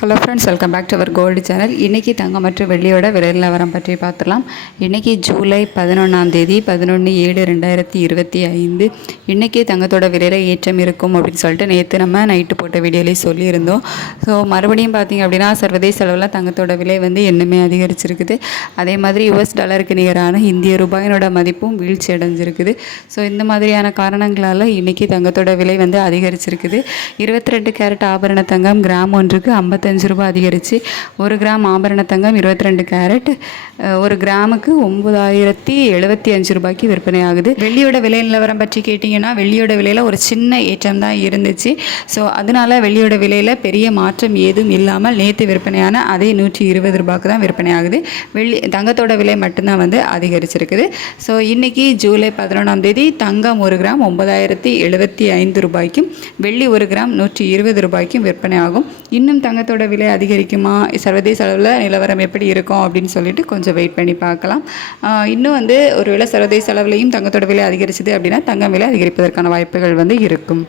Hello friends, welcome back to our gold channel. இன்றைக்கி தங்கம் மற்றும் வெள்ளியோட விலை நிலவரம் பற்றி பார்த்துலாம். இன்றைக்கி ஜூலை 11ஆம் தேதி 11/7/2025. இன்றைக்கி தங்கத்தோட விலையில் ஏற்றம் இருக்கும் அப்படின்னு சொல்லிட்டு நேற்று நம்ம நைட்டு போட்ட வீடியோலேயே சொல்லியிருந்தோம். ஸோ மறுபடியும் பார்த்திங்க அப்படின்னா சர்வதேச அளவில் தங்கத்தோட விலை வந்து இன்னுமே அதிகரிச்சிருக்குது. அதே மாதிரி US டாலருக்கு நிகரான இந்திய ரூபாயினோட மதிப்பும் வீழ்ச்சி அடைஞ்சிருக்குது. ஸோ இந்த மாதிரியான காரணங்களால் இன்றைக்கி தங்கத்தோட விலை வந்து அதிகரிச்சிருக்குது. 22 கேரட் ஆபரண தங்கம் கிராம் ஒன்றுக்கு 55 ரூபாய் அதிகரித்து 1 கிராம் ஆபரண தங்கம் 22 கேரட் 1 கிராமுக்கு 9075 ரூபாய்க்கு விற்பனை ஆகுது. வெள்ளியோட விலை நிலவரம் பற்றி கேட்டிங்கன்னா வெள்ளியோட விலையில் ஒரு சின்ன ஏற்றம் தான் இருந்துச்சு. ஸோ அதனால வெள்ளியோட விலையில் பெரிய மாற்றம் ஏதும் இல்லாமல் நேற்று விற்பனையான அதே 120 ரூபாய்க்கு தான் விற்பனை ஆகுது. தங்கத்தோட விலை மட்டும்தான் வந்து அதிகரிச்சிருக்குது. ஸோ இன்றைக்கி ஜூலை 11ஆம் தேதி தங்கம் 1 கிராம் 9075 ரூபாய்க்கும் வெள்ளி 1 கிராம் 120 ரூபாய்க்கும் விற்பனை ஆகும். இன்னும் தங்கத்தோட விலை அதிகரிக்குமா, சர்வதேச அளவில் நிலவரம் எப்படி இருக்கும் அப்படின்னு சொல்லிட்டு கொஞ்சம் வெயிட் பண்ணி பார்க்கலாம். இன்னும் வந்து ஒருவேளை சர்வதேச அளவுலையும் தங்கத்தோட விலை அதிகரிச்சது அப்படின்னா தங்கம் விலை அதிகரிப்பதற்கான வாய்ப்புகள் வந்து இருக்கும்.